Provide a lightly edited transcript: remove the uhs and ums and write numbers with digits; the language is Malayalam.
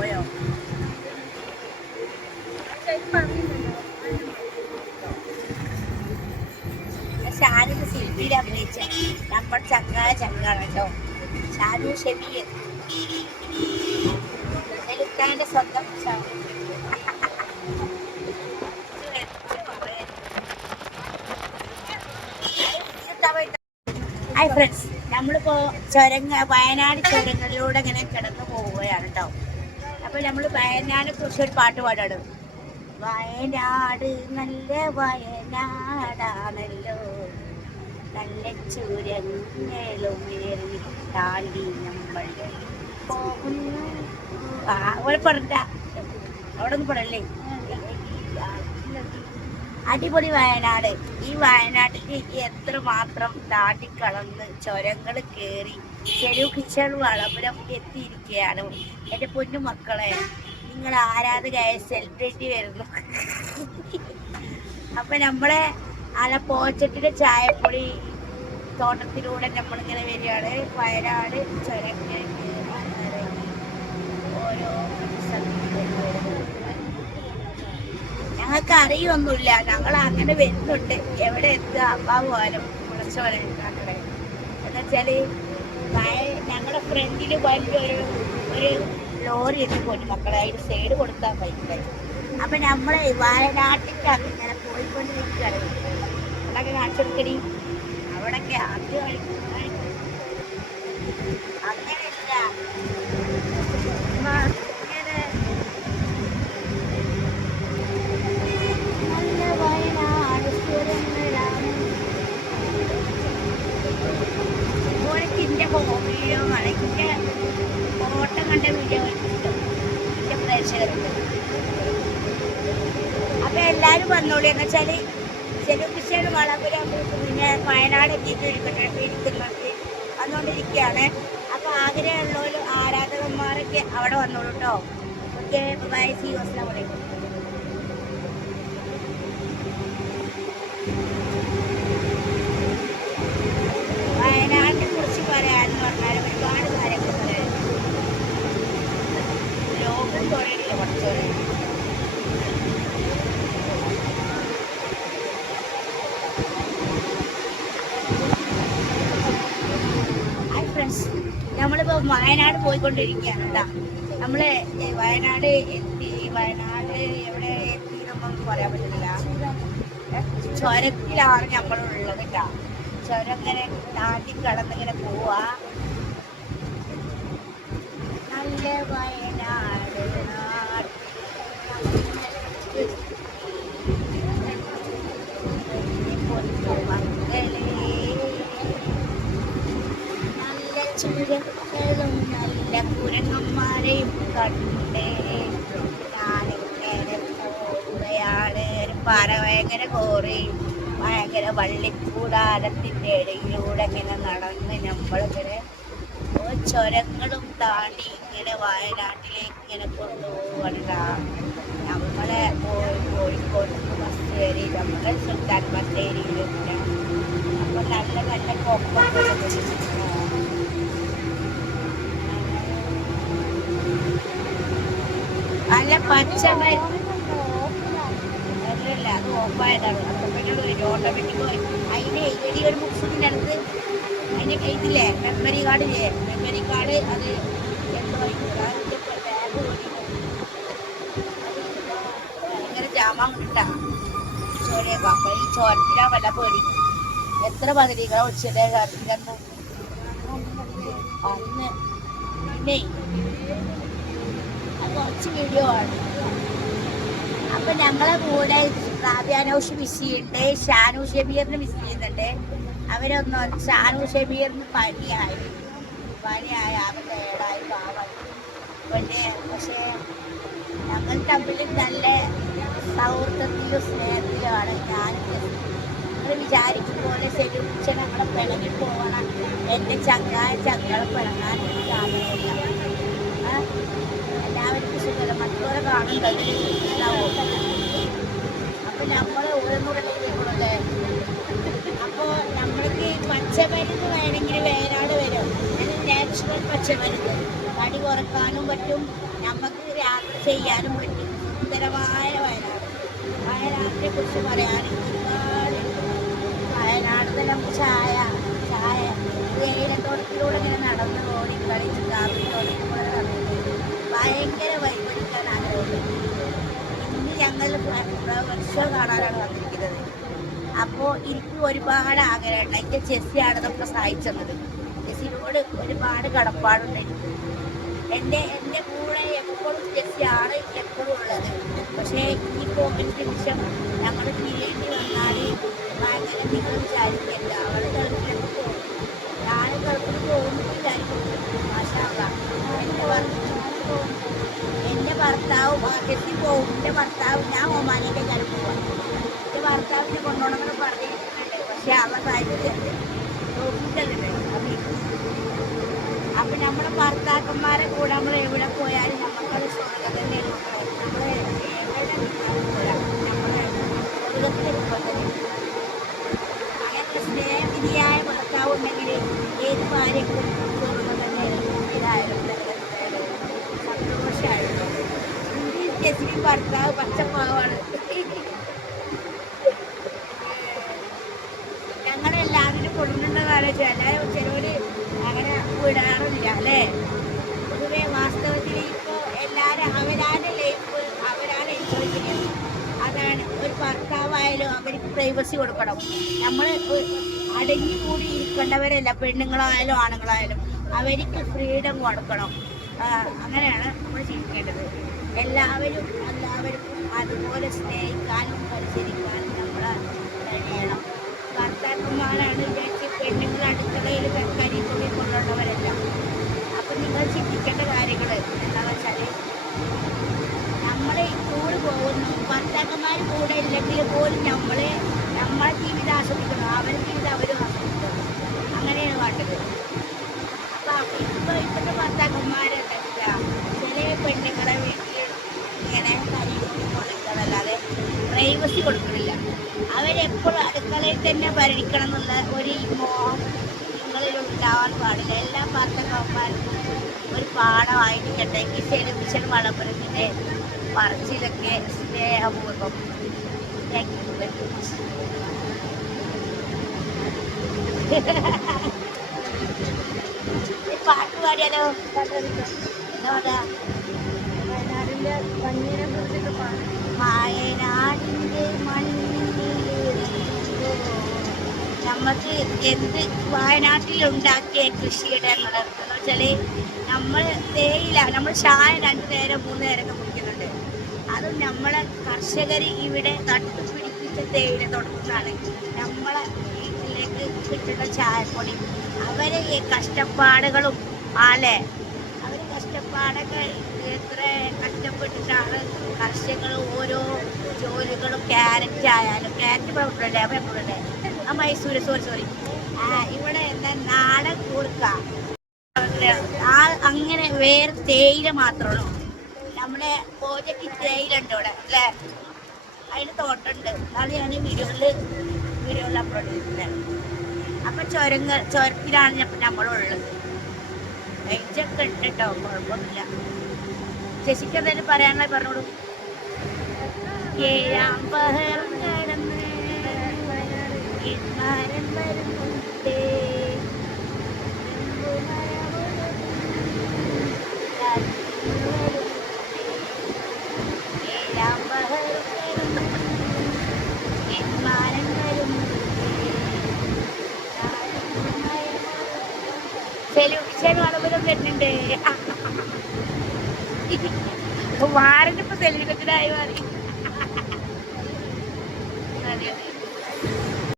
പോയോ? ഷാനിന് സിൽവിയിൽ അഭിനയിച്ച നമ്മൾ ചങ്ങാണ് കേട്ടോ. ഷാനു ഷെബീർ ഷെലുത്താന്റെ സ്വന്തം ഹായ് ഫ്രണ്ട്സ്, നമ്മളിപ്പോ വയനാട് ചുരങ്ങളിലൂടെ ഇങ്ങനെ കിടന്നു പോവുകയാണ് കേട്ടോ. അപ്പൊ നമ്മൾ വയനാടിനെ കുറിച്ച് ഒരു പാട്ട് പാടാണ്. വയനാട് നല്ല വയനാടാണല്ലോ, നല്ല ചുരങ്ങളുമേറി താണ്ടി നമ്മൾ പോകുന്നു. അവിടെ പറഞ്ഞ അവിടെ ഒന്നും പറയല്ലേ. അടിപൊളി വയനാട്. ഈ വയനാട്ടിൽ എത്ര മാത്രം താണ്ടിക്കളന്ന് ചുരങ്ങൾ കയറി ചെരുക്കിച്ചൽ വളപുരം എത്തിയിരിക്കുകയാണ്. എൻ്റെ പൊന്നു മക്കളെ, നിങ്ങൾ ആരാധകയായ സെലിബ്രിറ്റി വരുന്നു. അപ്പൊ നമ്മളെ പോച്ചട്ടിന്റെ ചായപ്പൊടി തോട്ടത്തിലൂടെ നമ്മളിങ്ങനെ വരികയാണ്. വയനാട് ചുരങ്ങൾ ഓരോ ഞങ്ങൾക്ക് അറിയൊന്നുമില്ല, ഞങ്ങൾ അങ്ങനെ വരുന്നുണ്ട്. എവിടെ എത്തുക അപ്പാവാനും മുളച്ചോലെ എന്നുവെച്ചാല് ഞങ്ങളുടെ ഫ്രണ്ടില് വലിയൊരു ലോറി എത്തിപ്പോയി മക്കളെ. അതിന് സൈഡ് കൊടുത്താൽ പറ്റില്ല. അപ്പൊ നമ്മളെ വയനാട്ടിന്റെ അങ്ങനെ പോയിക്കൊണ്ടിരിക്കുകയാണ്. അവിടെയൊക്കെ കാണിച്ചെടുക്കടി. അവിടൊക്കെ ആദ്യം അങ്ങനെയില്ല. വീഡിയോ എനിക്ക് ഓട്ടം കണ്ട വീഡിയോ ഇഷ്ടം എൻ്റെ പ്രേക്ഷകരുണ്ട്. അപ്പൊ എല്ലാരും വന്നോളൂ. എന്ന് വെച്ചാല് ചെറുപ്പിശ്ശേട് വളപുരം പിന്നെ വയനാട് എത്തിയിട്ടിരിക്കുന്നത് വന്നുകൊണ്ടിരിക്കുകയാണ്. അപ്പൊ ആഗ്രഹമുള്ളവരും ആരാധകന്മാരൊക്കെ അവിടെ വന്നോളൂ കേട്ടോ. ഓക്കെ, ബൈ, സീ യു, അസ്സലാമു അലൈക്കും. വയനാടിനെ കുറിച്ച് പറയാന്ന് പറഞ്ഞാൽ ഒരുപാട് കാര്യങ്ങൾ പറയാൻ. ലോകം കുറയില്ല പഠിച്ചോളെ. ഹായ് ഫ്രണ്ട്സ്, നമ്മളിപ്പോ വയനാട് പോയിക്കൊണ്ടിരിക്കുകയാണ് കേട്ടോ. നമ്മള് വയനാട് എത്തി. വയനാട് എവിടെ എത്തി എന്നൊന്നും പറയാൻ പറ്റുന്നില്ല. ചുരത്തിലാണ് നമ്മളുള്ളത് കേട്ടോ. ചുരം ഇങ്ങനെ താണ്ടി കടന്നിങ്ങനെ പോവാ. നല്ല വയനാട് നല്ല ചുരങ്ങളും നല്ല കുരങ്ങന്മാരെയും കണ്ടേ ഞാനിങ്ങനെ പോവുകയാണ്. ഒരു പാറ ഭയങ്കര കോറി ഭയങ്കര വള്ളിക്കൂടാരത്തിൻ്റെ ഇടയിലൂടെ ഇങ്ങനെ നടന്ന് നമ്മളിങ്ങനെ ചുരങ്ങളും താണ്ടി ഇങ്ങനെ വയനാട്ടിലേക്ക് ഇങ്ങനെ കൊണ്ടുപോകണ. നമ്മളെ കോഴിക്കോട് ബസ് കയറി നമ്മളെ സുൽത്താൻ ബത്തേരിയിലൊക്കെ. അപ്പൊ നല്ല നല്ല കൊമ്പൊക്കെ നല്ല പച്ചമരുന്ന്. അല്ലല്ല, അത് ഓഫായതാണ്. ഓട്ടോമാറ്റിക് അതിന് ഈ ഒരു ബുക്സിൻ്റെ അടുത്ത് അതിന് ഇതില്ലേ മെമ്മറി കാർഡില്ലേ, മെമ്മറി കാർഡ് അത് എന്തോ ബാഗ് ഭയങ്കര ജാമാൻ കിട്ടാ ചോരയൊക്കെ. അപ്പൊ ഈ ചോരത്തിലാ വല്ല പേടി. എത്ര പതിരികളെ ഒഴിച്ചിട്ടേ ചുരത്തിലന്ന് അന്ന്. പിന്നെ അത് കുറച്ച് വീഡിയോ ആണ്. അപ്പൊ ഞങ്ങളെ കൂടെ റാബിയാനോഷ് മിസ് ചെയ്യുന്നുണ്ട്, ഷാനു ഷെബീറിന് മിസ് ചെയ്യുന്നുണ്ട്. അവരൊന്നും ഷാനു ഷെബീറിന് പനിയായി അവൻ ഏടായി പാവായി. പക്ഷേ ഞങ്ങൾ തമ്മിൽ നല്ല സൗഹൃദത്തിലും സ്നേഹത്തിലുമാണ്. ഞങ്ങൾ വിചാരിക്കും പോലെ ശരിച്ച ഞങ്ങളെ പിണങ്ങി പോകണം. എൻ്റെ ചങ്ങളെ പിണങ്ങാൻ എനിക്ക് ആഗ്രഹമില്ല. എല്ലാവർക്കും സുഖം മറ്റുള്ളവരെ കാണുന്നത് ഉണ്ടാവും. അപ്പൊ നമ്മൾ ഓരോന്നുകൂടെ. അപ്പൊ നമ്മൾക്ക് പച്ചമരുന്ന് വേണമെങ്കിൽ വയനാട് വരും. അത് നാച്ചുറൽ പച്ചമരുന്ന്. തടി കുറക്കാനും പറ്റും. നമുക്ക് യാത്ര ചെയ്യാനും പറ്റും. സുന്ദരമായ വയനാട്. വയനാടിനെ കുറിച്ച് പറയാൻ ഒരുപാട്. വയനാട് നമുക്ക് ചായ ചായ തേയിലത്തോട്ടത്തിലൂടെ ഇങ്ങനെ നടന്ന് ഓടി കളിച്ച് കാപ്പിയോടെ ഭയങ്കര വൈബടിക്കാൻ ആഗ്രഹമുണ്ട്. ഇന്ന് ഞങ്ങൾ വർഷം കാണാനാണ് വന്നിരിക്കുന്നത്. അപ്പോൾ എനിക്ക് ഒരുപാട് ആഗ്രഹമുണ്ട്. എൻ്റെ ചെസ്സിയാണ് ഇതൊക്കെ സഹായിച്ചത്. ചെസ്സിനോട് ഒരുപാട് കടപ്പാടുണ്ട് എനിക്ക്. എൻ്റെ കൂടെ എപ്പോഴും ചെസ്സിയാണ് എപ്പോഴും ഉള്ളത്. പക്ഷേ ഈ പോകിന് നിമിഷം ഞങ്ങൾ പിരിയേണ്ടി വന്നാൽ ഭയങ്കര നിങ്ങൾ വിചാരിക്കില്ല. അവൾ ഗൾഫിലേക്ക് പോകും, ഞാൻ ഗൾഫിൽ പോകുന്നു വിചാരിക്കും. മാഷാഅല്ലാഹ് എൻ്റെ ഭർത്താവും ചെസ്സി പോകും. എൻ്റെ ഭർത്താവ് ഞാൻ ഒമാനിൻ്റെ കാര്യം പോവാം. എൻ്റെ ഭർത്താവിനെ കൊണ്ടുപോകണമെന്ന് പറഞ്ഞിട്ടുണ്ട്. പക്ഷെ അവ സാഹചര്യത്തിൽ നോക്കിയിട്ടല്ലേ. അപ്പം നമ്മുടെ ഭർത്താക്കന്മാരെ കൂടെ നമ്മൾ എവിടെ പോയാലും നമുക്കത് സ്വർഗം തന്നെയാണ്. നമ്മൾ എവിടെ പോയാൽ നമ്മളെ സ്വർഗത്തിലെത്തുമ്പോൾ തന്നെ അങ്ങനത്തെ സ്നേഹവിധിയായ ഭർത്താവ് ഉണ്ടെങ്കിൽ ഏത് ഭാര്യക്കും സ്വർഗം തന്നെ ഇതായാലും സന്തോഷമായിരുന്നു. ചെസ്സിന് ഭർത്താവ് പച്ചപ്പാവാണ്. ഞങ്ങളെല്ലാവരും കൊടുക്കേണ്ട കാലം എല്ലാവരും ചിലവര് അങ്ങനെ വിടാറില്ല അല്ലേ. പൊതുവെ വാസ്തവത്തിൽ ഇപ്പോൾ എല്ലാവരും അവരാൻ്റെ ലൈഫ് അവരാണ് എൻജോയ് ചെയ്യുന്നത്. അതാണ് ഒരു ഭർത്താവായാലും അവർക്ക് പ്രൈവസി കൊടുക്കണം. നമ്മൾ അടങ്ങി കൂടി ഇരിക്കേണ്ടവരല്ല. പെണ്ണുങ്ങളായാലും ആണുങ്ങളായാലും അവർക്ക് ഫ്രീഡം കൊടുക്കണം. അങ്ങനെയാണ് നമ്മൾ ജീവിക്കേണ്ടത്. എല്ലാവർക്കും അതുപോലെ സ്നേഹിക്കാനും പരിചരിക്കാനും നമ്മൾ കഴിയണം. ഭർത്താക്കന്മാരാണ് വിചാരിച്ച് പെണ്ണുങ്ങൾ അടുക്കളയിൽ കരിക്കൊടി കൊണ്ടുള്ളവരല്ല. അപ്പം നിങ്ങൾ ചിന്തിക്കേണ്ട കാര്യങ്ങൾ എന്താണെന്ന് വെച്ചാൽ നമ്മൾ ടൂർ പോകുന്നു. ഭർത്താക്കന്മാർ കൂടെ ഇല്ലെങ്കിൽ പോലും നമ്മളെ ജീവിതം ആസ്വദിക്കണം. അവരുടെ ജീവിതം അവരും ആസ്വദിക്കണം. അങ്ങനെയാണ് വേണ്ടത്. അപ്പം ഇപ്പോഴത്തെ ഭർത്താക്കന്മാരല്ല ചില പെണ്ണുങ്ങളെ വീട്ടിൽ ഇങ്ങനെ കരിക്കൊടി കൊണ്ടിരിക്കണമല്ലാതെ പ്രൈവസി കൊടുക്കണില്ല. അവരെപ്പോഴും അടുക്കളയിൽ തന്നെ ഭരിക്കണം എന്നുള്ള ഒരു മോഹം നിങ്ങളിൽ ഉണ്ടാവാൻ പാടില്ല. എല്ലാ ഭർത്താക്കന്മാർക്കും ഒരു പാഠമായിരിക്കട്ടെ. ഈ ടെലിവിഷൻ വളപ്പുറത്തിൻ്റെ പറച്ചിലൊക്കെ സ്നേഹപൂർവ്വം. Thank you very much. പാട്ട് പാടിയാലോ? എന്താ പറയാ? വയനാടിൻ്റെ മണ്ണിനെ കുറിച്ചിട്ട് പാടും. വയനാടിൻ്റെ മണ്ണിൽ നമുക്ക് എന്ത് വയനാട്ടിലുണ്ടാക്കിയ കൃഷിയിടങ്ങൾ എന്ന് വെച്ചാൽ നമ്മൾ തേയില, നമ്മൾ ചായ 2 നേരം 3 നേരമൊക്കെ കുടിക്കുന്നുണ്ട്. അതും നമ്മളെ കർഷകർ ഇവിടെ നട്ടുപിടിപ്പിച്ച തേയില തുടങ്ങുന്നതാണ് നമ്മളെ വീട്ടിലേക്ക് കിട്ടുന്ന ചായപ്പൊടി. അവരെ ഈ കഷ്ടപ്പാടുകളും ആലേ അവർ കഷ്ടപ്പാടൊക്കെ എത്ര കഷ്ടപ്പെട്ടിട്ടാണ് കർഷകർ ഓരോ ജോലികളും. ക്യാരറ്റ് ആയാലും ക്യാരറ്റ് ഇവിടെ ആ മൈസൂർ സോറി ഇവിടെ എന്താ നാടൻ കൊടുക്ക അങ്ങനെ വേറെ തേയില മാത്രമുള്ളൂ. നമ്മുടെ പ്രോജക്റ്റ് തേയില ഉണ്ട് ഇവിടെ അല്ലേ. അതിന് തോട്ടമുണ്ട്. അത് ഞാൻ വീഡിയോയിൽ അപ്ലോഡ് ചെയ്തിട്ടുണ്ടായിരുന്നു. അപ്പം ചുരത്തിലാണ് നമ്മളുള്ളത്. റേഞ്ചൊക്കെ ഉണ്ട് കേട്ടോ, കുഴപ്പമൊന്നുമില്ല. ശശിക്ക് എന്തായാലും പറയാനുള്ളത് പറഞ്ഞോളൂ. ഏഴാം പഹറും കടന്ന് മരം വരുന്നുണ്ട്. ഏഴാം പഹറും കടന്ന് മരം വരുന്നുണ്ട്. ടെലിവിഷൻ വളവലും വരുന്നുണ്ട്. വാരനിപ്പോ സെലിബ്രിറ്റിയായി മാറി.